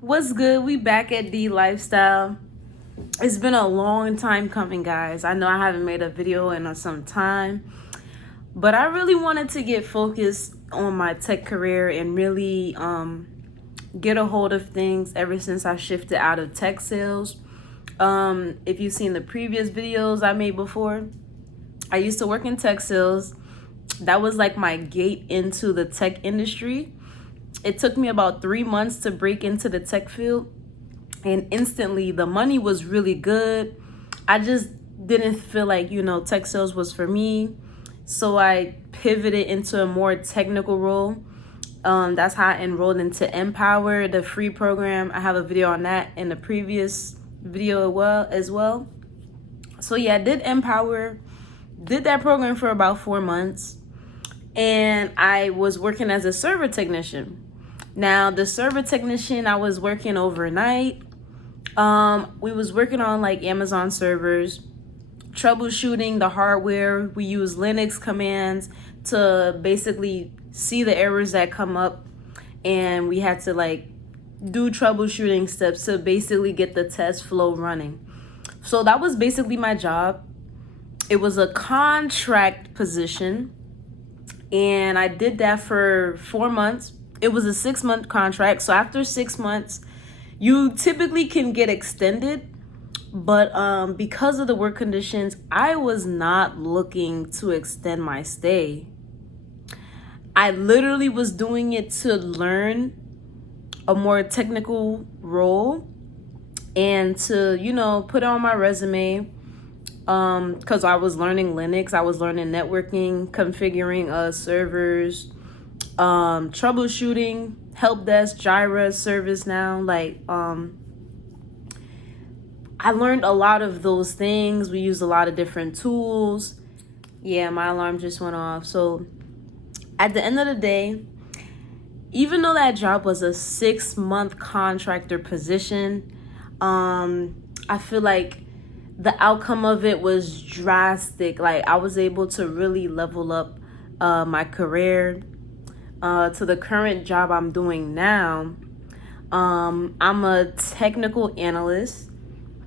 What's good? We back at D Lifestyle. It's been a long time coming, guys. I know I haven't made a video in some time, but I really wanted to get focused on my tech career and really get a hold of things ever since I shifted out of tech sales. If you've seen the previous videos I made before, I used to work in tech sales. That was like my gate into the tech industry. It took me about 3 months to break into the tech field, and instantly the money was really good. I just didn't feel like, tech sales was for me. So I pivoted into a more technical role. That's how I enrolled into Empower, the free program. I have a video on that in the previous video as well. So yeah, I did Empower, did that program for about 4 months, and I was working as a server technician. Now, the server technician, I was working overnight. We was working on like Amazon servers, troubleshooting the hardware. We use Linux commands to basically see the errors that come up, and we had to like do troubleshooting steps to basically get the test flow running. So that was basically my job. It was a contract position, and I did that for 4 months. It was a 6-month contract. So after 6 months, you typically can get extended. But because of the work conditions, I was not looking to extend my stay. I literally was doing it to learn a more technical role and to, put it on my resume. Because I was learning Linux, I was learning networking, configuring servers, troubleshooting, help desk, Jira, ServiceNow. I learned a lot of those things. We used a lot of different tools. Yeah, my alarm just went off. So at the end of the day, even though that job was a 6-month contractor position, I feel like the outcome of it was drastic. Like, I was able to really level up my career to the current job I'm doing now. I'm a technical analyst.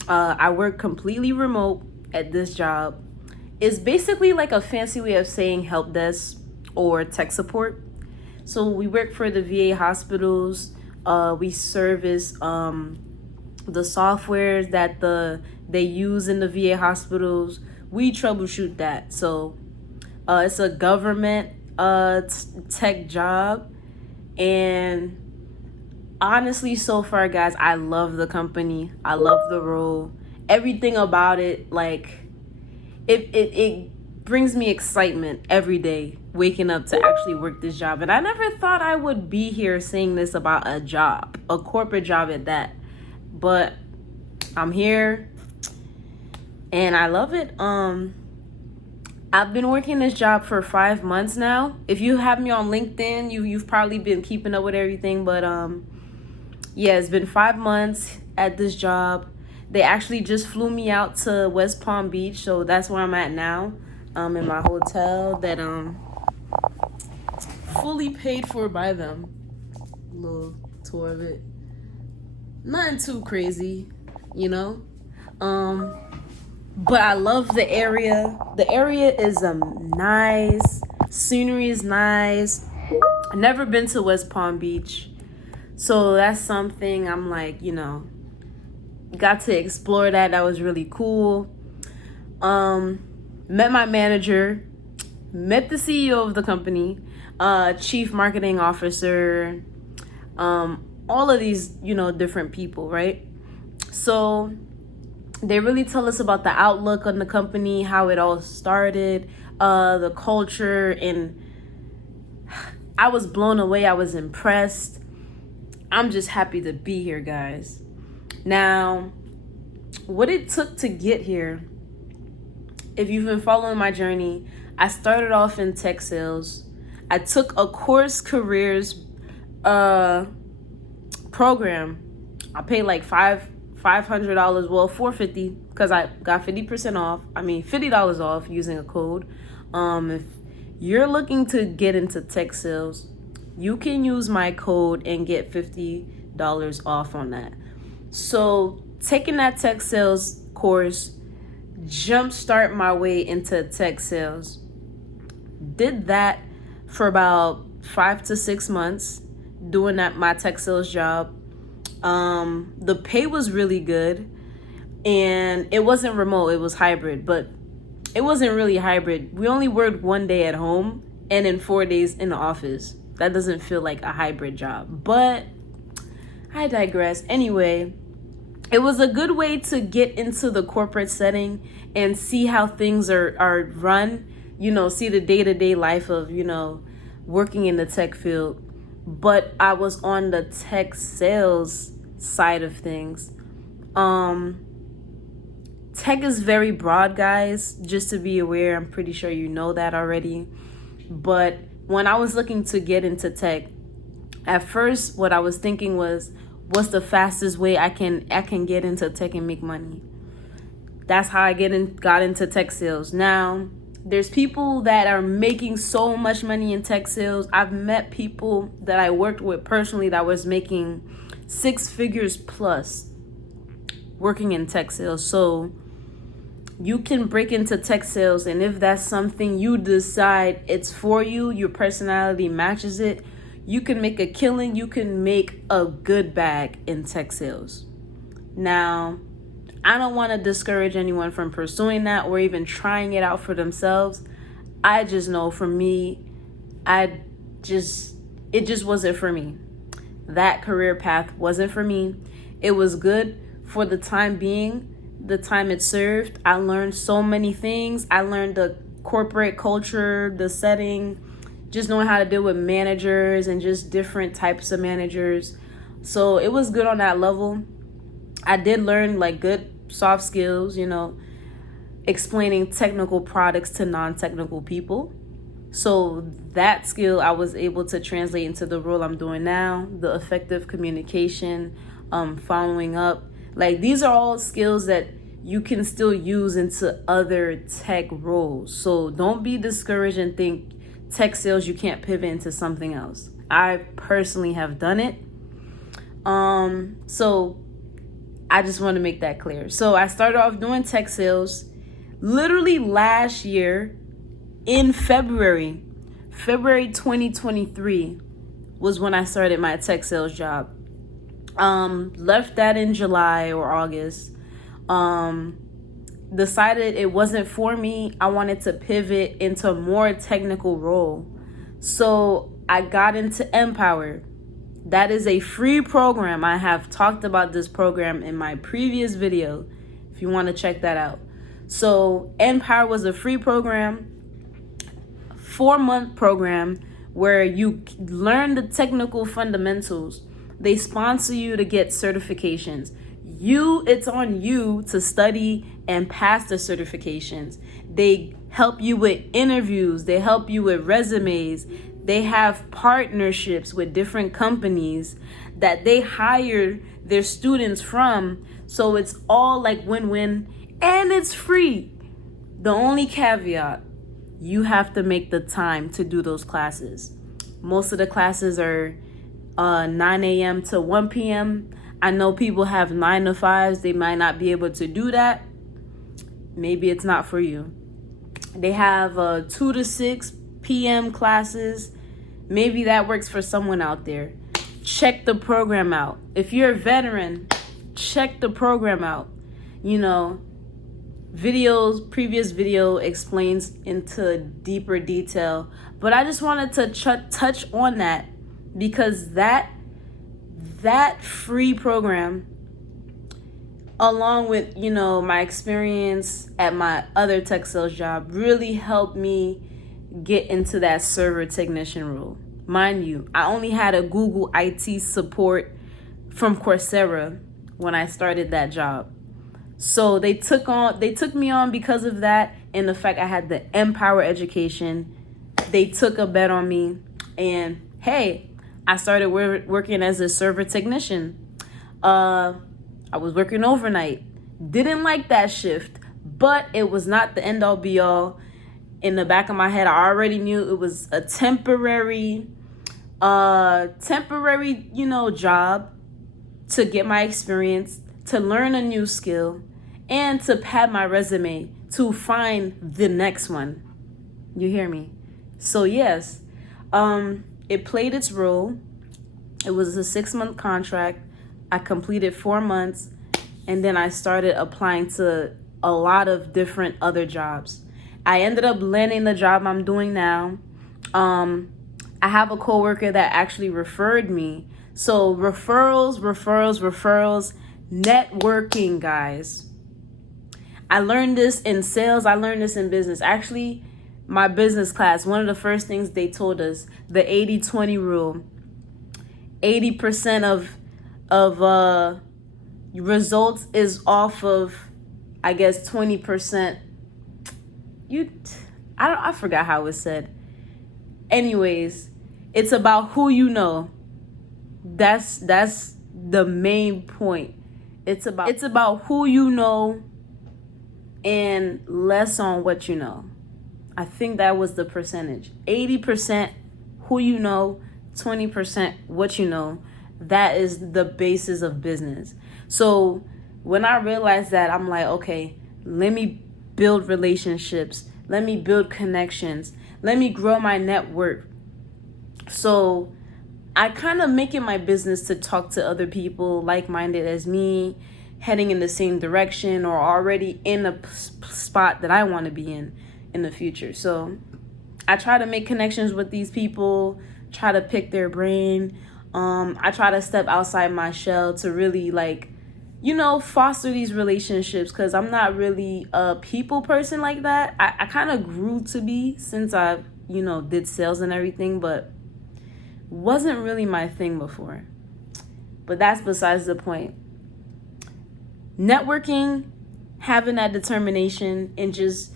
I work completely remote at this job. It's basically like a fancy way of saying help desk or tech support. So we work for the VA hospitals. We service the softwares that they use in the VA hospitals. We troubleshoot that. So it's a government tech job, and honestly, so far, guys, I love the company. I love the role. Everything about it, like it brings me excitement every day waking up to actually work this job. And I never thought I would be here saying this about a job, a corporate job at that. But I'm here and I love it. I've been working this job for 5 months now. If you have me on LinkedIn, you've probably been keeping up with everything. But yeah, it's been 5 months at this job. They actually just flew me out to West Palm Beach, so that's where I'm at now. In my hotel that fully paid for by them. Little tour of it. Nothing too crazy, you know. But I love the area. The area is nice. Scenery is nice. I've never been to West Palm Beach. So that's something I'm like, got to explore that. That was really cool. Met my manager, met the CEO of the company, chief marketing officer, all of these, different people, right? So they really tell us about the outlook on the company, how it all started, the culture, and I was blown away. I was impressed. I'm just happy to be here, guys. Now, what it took to get here, if you've been following my journey, I started off in tech sales. I took a course careers program. I paid like $500, well, $450, because I got 50% off. I mean, $50 off using a code. If you're looking to get into tech sales, you can use my code and get $50 $50 off on that. So taking that tech sales course jumpstart my way into tech sales. Did that for about 5 to 6 months, doing that my tech sales job. The pay was really good, and it wasn't remote, it was hybrid, but it wasn't really hybrid. We only worked 1 day at home and then 4 days in the office. That doesn't feel like a hybrid job, but I digress. Anyway, it was a good way to get into the corporate setting and see how things are run, see the day-to-day life of, working in the tech field. But I was on the tech sales side of things. Tech is very broad, guys, just to be aware. I'm pretty sure you know that already. But when I was looking to get into tech, at first what I was thinking was, what's the fastest way I can get into tech and make money? That's how I got into tech sales. Now, there's people that are making so much money in tech sales. I've met people that I worked with personally that was making 6 figures plus working in tech sales. So you can break into tech sales, and if that's something you decide it's for you, your personality matches it, you can make a killing. You can make a good bag in tech sales. Now, I don't want to discourage anyone from pursuing that or even trying it out for themselves. I just know for me, it just wasn't for me. That career path wasn't for me. It was good for the time being, the time it served. I learned so many things. I learned the corporate culture, the setting, just knowing how to deal with managers and just different types of managers. So it was good on that level. I did learn like good soft skills, explaining technical products to non-technical people. So that skill I was able to translate into the role I'm doing now, the effective communication, following up. Like, these are all skills that you can still use into other tech roles. So don't be discouraged and think tech sales, you can't pivot into something else. I personally have done it. So I just want to make that clear. So I started off doing tech sales literally last year in February 2023 was when I started my tech sales job. Left that in July or August. Decided it wasn't for me. I wanted to pivot into a more technical role. So I got into Empower. That is a free program. I have talked about this program in my previous video, if you want to check that out. So Empower was a free program, 4-month program where you learn the technical fundamentals. They sponsor you to get certifications. It's on you to study and pass the certifications. They help you with interviews. They help you with resumes. They have partnerships with different companies that they hire their students from. So it's all like win-win, and it's free. The only caveat, you have to make the time to do those classes. Most of the classes are 9 a.m. to 1 p.m. I know people have 9 to 5s. They might not be able to do that. Maybe it's not for you. They have 2 to 6 p.m. classes. Maybe that works for someone out there. Check the program out. If you're a veteran, check the program out. Previous video explains into deeper detail. But I just wanted to touch on that because that free program, along with, my experience at my other tech sales job, really helped me get into that server technician role. Mind you, I only had a Google IT support from Coursera when I started that job. So they took me on because of that, and the fact I had the Empower education. They took a bet on me, and hey, I started working as a server technician. I was working overnight. Didn't like that shift, but it was not the end all be all. In the back of my head, I already knew it was a temporary, job. to get my experience, to learn a new skill, and to pad my resume to find the next one. You hear me? So yes, it played its role. It was a 6-month contract. I completed 4 months, and then I started applying to a lot of different other jobs. I ended up landing the job I'm doing now. I have a coworker that actually referred me. So referrals, networking, guys. I learned this in sales. I learned this in business. Actually, my business class, one of the first things they told us, the 80-20 rule. 80% of results is off of, I guess, 20%. I forgot how it said. Anyways, it's about who you know. That's the main point. It's about who you know and less on what you know. I think that was the percentage. 80% who you know, 20% what you know. That is the basis of business. So when I realized that, I'm like, okay, let me build relationships. Let me build connections. Let me grow my network. So I kind of make it my business to talk to other people like-minded as me, heading in the same direction or already in a spot that I want to be in the future. So I try to make connections with these people, try to pick their brain. I try to step outside my shell to really foster these relationships, because I'm not really a people person like that. I kind of grew to be since I, did sales and everything, but wasn't really my thing before. But that's besides the point. Networking, having that determination, and just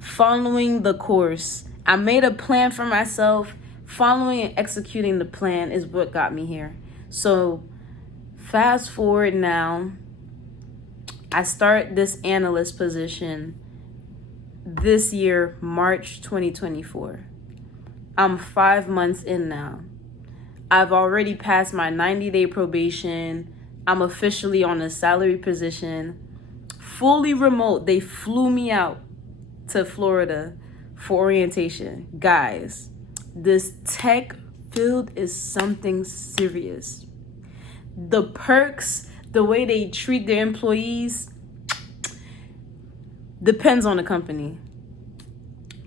following the course. I made a plan for myself. Following and executing the plan is what got me here. So fast forward now, I start this analyst position this year, March 2024. I'm 5 months in now. I've already passed my 90-day probation. I'm officially on a salary position, fully remote. They flew me out to Florida for orientation. Guys, this tech field is something serious. The perks, the way they treat their employees, depends on the company.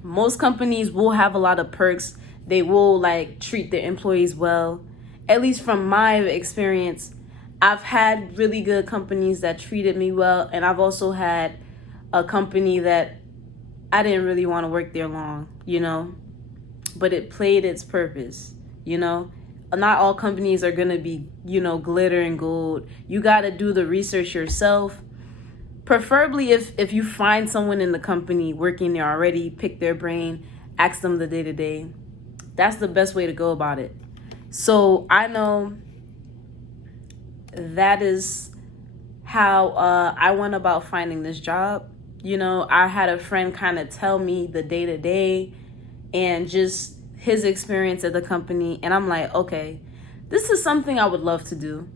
Most companies will have a lot of perks. They will treat their employees well. At least from my experience, I've had really good companies that treated me well, and I've also had a company that I didn't really want to work there long, but it played its purpose, Not all companies are going to be, glitter and gold. You got to do the research yourself. Preferably if you find someone in the company working there already, pick their brain, ask them the day-to-day. That's the best way to go about it. So I know that is how I went about finding this job. I had a friend kind of tell me the day-to-day and just his experience at the company. And I'm like, okay, this is something I would love to do.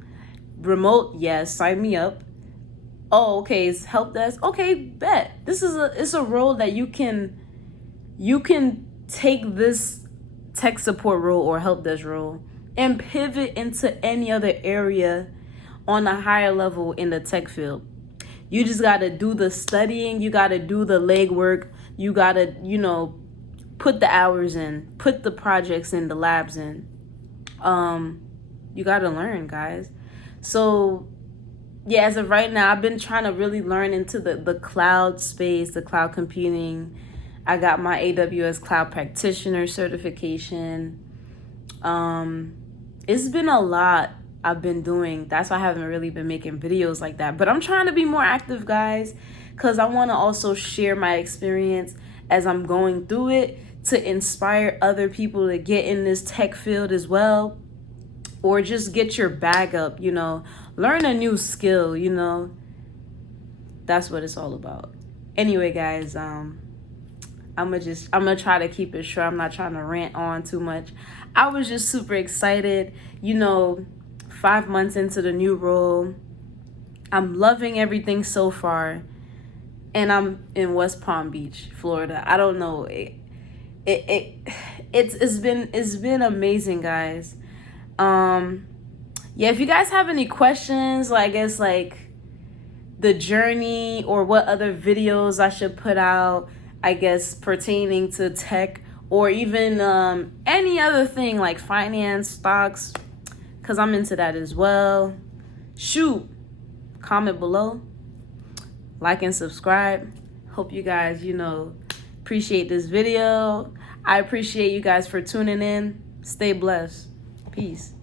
Remote, yes, sign me up. Oh, okay, it's help desk. Okay, bet. It's a role that you can take this tech support role or help desk role and pivot into any other area on a higher level in the tech field. You just got to do the studying. You got to do the legwork. You got to, put the hours in, put the projects in, the labs in. You got to learn, guys. So yeah, as of right now, I've been trying to really learn into the cloud space, the cloud computing. I got my AWS Cloud Practitioner certification. It's been a lot I've been doing. That's why I haven't really been making videos like that. But I'm trying to be more active, guys, because I want to also share my experience as I'm going through it to inspire other people to get in this tech field as well. Or just get your bag up, learn a new skill, That's what it's all about. Anyway, guys, I'm gonna try to keep it short. I'm not trying to rant on too much. I was just super excited, 5 months into the new role. I'm loving everything so far. And I'm in West Palm Beach, Florida. I don't know. It's been amazing, guys. Yeah, if you guys have any questions, I guess like the journey or what other videos I should put out, I guess pertaining to tech or even any other thing like finance, stocks, because I'm into that as well. Shoot, comment below, like and subscribe. Hope you guys, appreciate this video. I appreciate you guys for tuning in. Stay blessed. Peace.